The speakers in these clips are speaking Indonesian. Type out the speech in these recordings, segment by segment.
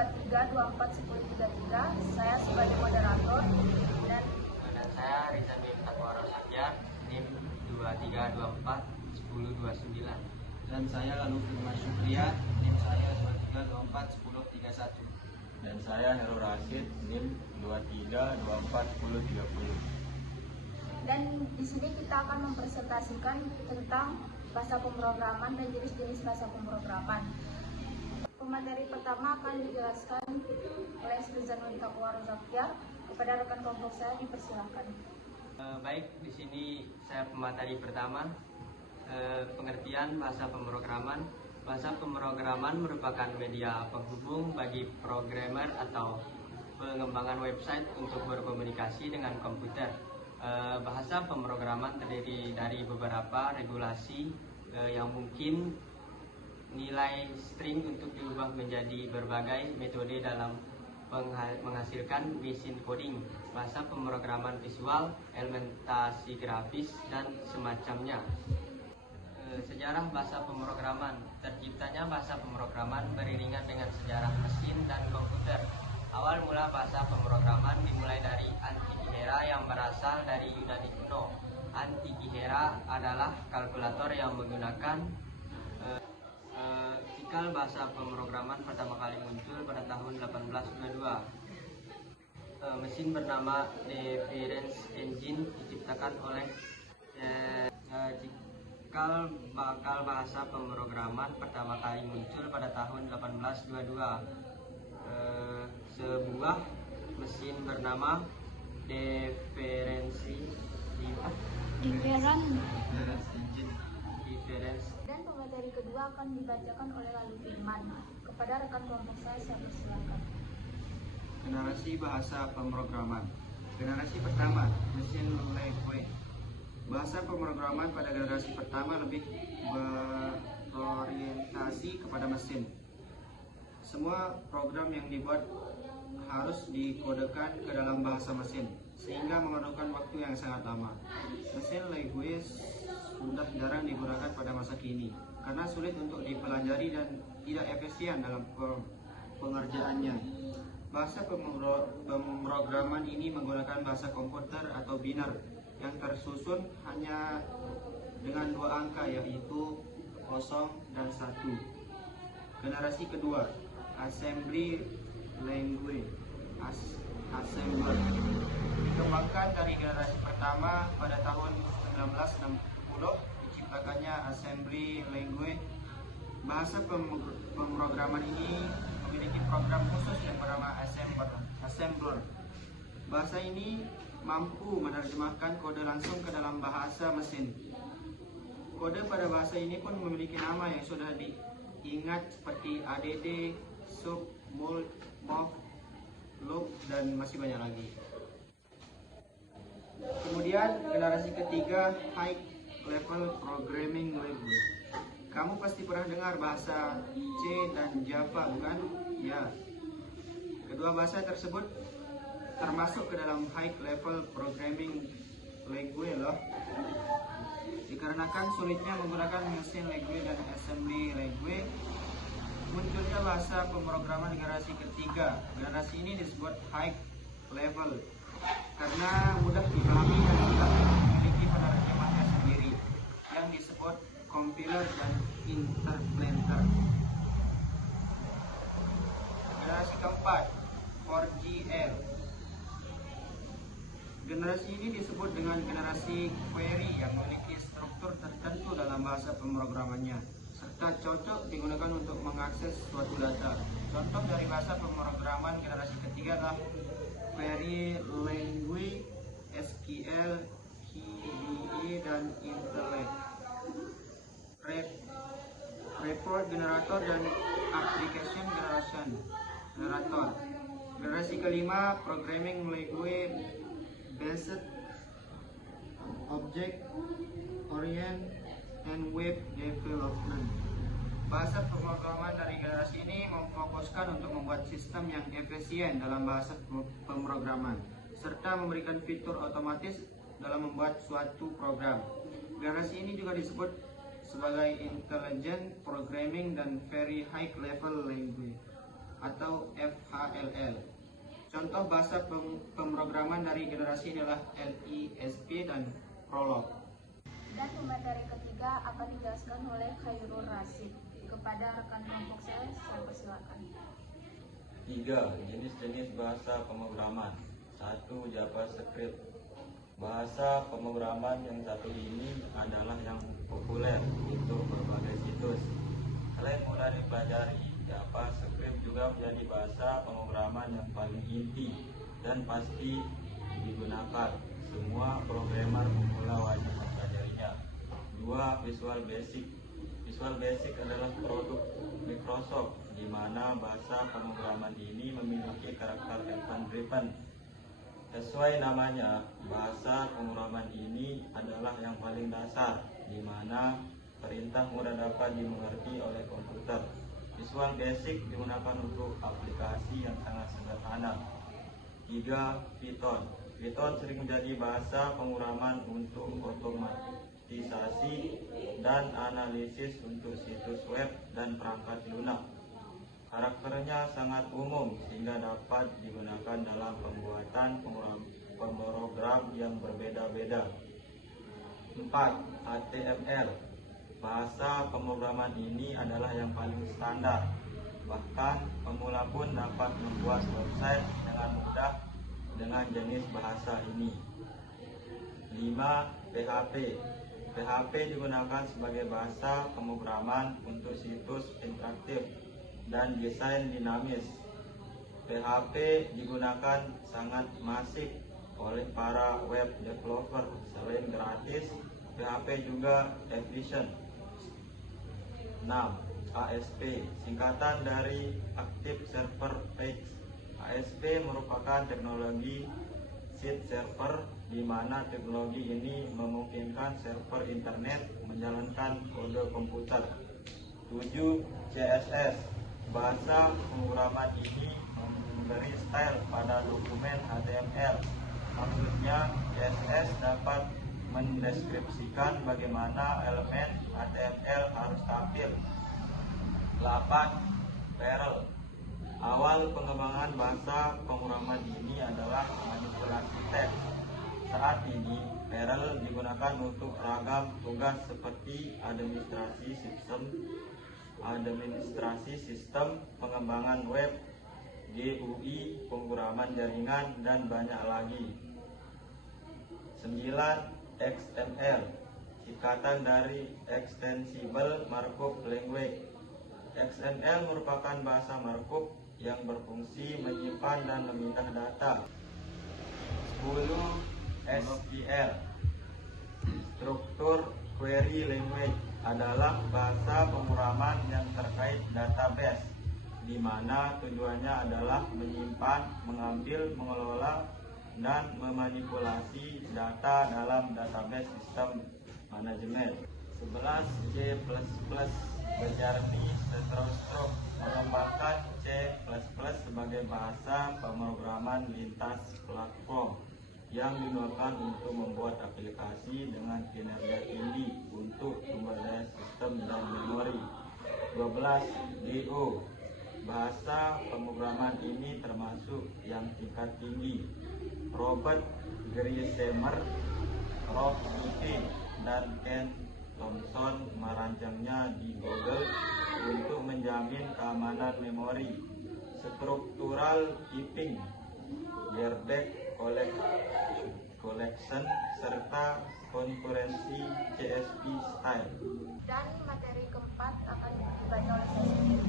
23241033. Saya sebagai moderator dan saya Rizal Miftahul Sakyar, NIM 23241029. Dan saya lalu Firman Syukriya, NIM saya 23241031. Dan saya Heru Rashid, NIM 23241030. dan di sini kita akan mempresentasikan tentang bahasa pemrograman dan jenis-jenis bahasa pemrograman. Pemateri pertama akan dijelaskan oleh Rizal Miftahul Sakyar. Kepada rekan kelompok saya dipersilakan. Baik, di sini saya pemateri pertama, pengertian bahasa pemrograman. Bahasa pemrograman merupakan media penghubung bagi programmer atau pengembangan website untuk berkomunikasi dengan komputer. Bahasa pemrograman terdiri dari beberapa regulasi yang mungkin nilai string untuk diubah menjadi berbagai metode dalam menghasilkan mesin coding, bahasa pemrograman visual, elementasi grafis, dan semacamnya. Sejarah bahasa pemrograman. Terciptanya bahasa pemrograman beriringan dengan sejarah mesin dan komputer. Awal mula bahasa pemrograman dimulai dari Antikihera yang berasal dari Yunani kuno. Antikihera adalah kalkulator yang menggunakan cikal. Bahasa pemrograman pertama kali muncul pada tahun 1822. Mesin bernama Deference Engine diciptakan oleh cikal bakal bahasa pemrograman pertama kali muncul pada tahun 1822. Sebuah mesin bernama Deference Dan pemateri kedua akan dibacakan oleh Lalu Firman. Kepada rekan kelompok saya persilakan. Generasi bahasa pemrograman. Generasi pertama, mesin Legue. Bahasa pemrograman pada generasi pertama lebih berorientasi kepada mesin. Semua program yang dibuat harus dikodekan ke dalam bahasa mesin, sehingga memerlukan waktu yang sangat lama. Mesin Legue sudah jarang digunakan pada masa kini karena sulit untuk dipelajari dan tidak efisien dalam pengerjaannya. Bahasa pemrograman ini menggunakan bahasa komputer atau biner yang tersusun hanya dengan dua angka, yaitu 0 dan 1. Generasi kedua, assembly language, assembler. Dikembangkan dari generasi pertama pada tahun 1960, diciptakannya assembly language. Bahasa pemrograman ini memiliki program khusus yang bernama assembler. Bahasa ini mampu menerjemahkan kode langsung ke dalam bahasa mesin. Kode pada bahasa ini pun memiliki nama yang sudah diingat seperti add, sub, mul, mov, loop, dan masih banyak lagi. Kemudian generasi ketiga, high level programming language. Kamu pasti pernah dengar bahasa C dan Java, bukan? Ya. Kedua bahasa tersebut termasuk ke dalam high level programming language loh. Dikarenakan sulitnya menggunakan mesin language dan assembly language, munculnya bahasa pemrograman generasi ketiga. Generasi ini disebut high level karena mudah dipahami dan tidak memiliki penerjemahnya sendiri yang disebut compiler dan interpreter. Generasi keempat, 4GL. Generasi ini disebut dengan generasi query yang memiliki struktur tertentu dalam bahasa pemrogramannya serta cocok digunakan untuk mengakses suatu data. Contoh dari bahasa pemrograman generasi ketiga adalah query language, SQL, KDE, dan Intellect. Report generator dan application generator. Generasi kelima, programming language based object orient and web development. Bahasa pemrograman dari generasi ini memfokuskan untuk membuat sistem yang efisien dalam bahasa pemrograman serta memberikan fitur otomatis dalam membuat suatu program. Generasi ini juga disebut sebagai intelligent programming dan very high level language. atau FHLL. Contoh bahasa pemrograman dari generasi adalah LISP dan Prolog. Dan pemateri ketiga akan dijelaskan oleh Khairul Rasyid. Kepada rekan kelompok saya persilakan. 3. Jenis-jenis bahasa pemrograman. 1. JavaScript. Bahasa pemrograman yang satu ini adalah yang populer untuk berbagai situs. Selain mudah dipelajari, JavaScript juga menjadi bahasa pemrograman yang paling inti dan pasti digunakan. Semua programmer pemula wajib mempelajarinya. 2. Visual Basic. Visual Basic adalah produk Microsoft di mana bahasa pemrograman ini memiliki karakter event-driven. Sesuai namanya, bahasa pemrograman ini adalah yang paling dasar di mana perintah mudah dapat dimengerti oleh komputer. Visual Basic digunakan untuk aplikasi yang sangat sederhana. 3. Python. Python sering menjadi bahasa pemrograman untuk otomatisasi dan analisis untuk situs web dan perangkat lunak. Karakternya sangat umum sehingga dapat digunakan dalam pembuatan pemrogram yang berbeda-beda. 4. HTML. Bahasa pemrograman ini adalah yang paling standar. Bahkan pemula pun dapat membuat website dengan mudah dengan jenis bahasa ini. 5. PHP. PHP digunakan sebagai bahasa pemrograman untuk situs interaktif dan desain dinamis. PHP digunakan sangat masif oleh para web developer. Selain gratis, PHP juga efisien. 6. ASP, singkatan dari Active Server Page. ASP merupakan teknologi sheet server di mana teknologi ini memungkinkan server internet menjalankan kode komputer. 7. CSS. Bahasa pemrograman ini memberi style pada dokumen HTML. Maksudnya, CSS dapat mendeskripsikan bagaimana elemen HTML harus tampil. 8. Perl. Awal pengembangan bahasa pemrograman ini adalah manipulasi teks. Saat ini, Perl digunakan untuk ragam tugas seperti administrasi sistem, pengembangan web, GUI, pemrograman jaringan, dan banyak lagi. 9. XML, singkatan dari Extensible Markup Language. XML merupakan bahasa markup yang berfungsi menyimpan dan memindah data. 10. SQL, Struktur Query Language, adalah bahasa pemrograman yang terkait database, di mana tujuannya adalah menyimpan, mengambil, mengelola, dan memanipulasi data dalam database sistem manajemen. 11. C++, Berjarni Stroke, mengembangkan C++ sebagai bahasa pemrograman lintas platform yang digunakan untuk membuat aplikasi dengan kinerja tinggi untuk sumber daya sistem dan memori. 12. Go, bahasa pemrograman ini termasuk yang tingkat tinggi. Robert Griesemer, Rob Ike, dan Ken Thompson merancangnya di Google untuk menjamin keamanan memori, struktural typing, Gerbeck Collection, serta konkurensi CSP style. Dan materi keempat akan dibaca oleh saya sendiri.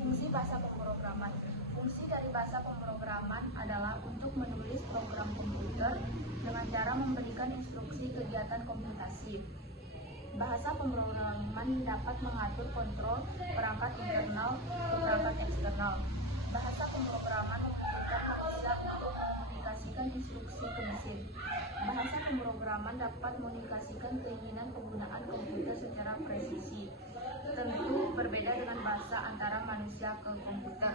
Fungsi bahasa pemrograman. Fungsi dari bahasa pemrograman adalah untuk menulis program komputer dengan cara memberikan instruksi kegiatan komputasi. Bahasa pemrograman dapat mengatur kontrol perangkat internal ke perangkat eksternal. Bahasa pemrograman memungkinkan manusia untuk mengaplikasikan instruksi ke mesin. Bahasa pemrograman dapat mengaplikasikan keinginan penggunaan komputer secara presisi. Tentu berbeda dengan bahasa antara manusia ke komputer.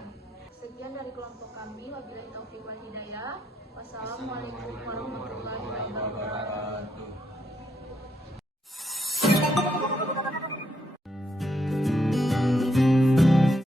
Sekian dari kelompok kami. Wabillahi taufiq wal hidayah. Wassalamualaikum warahmatullahi wabarakatuh.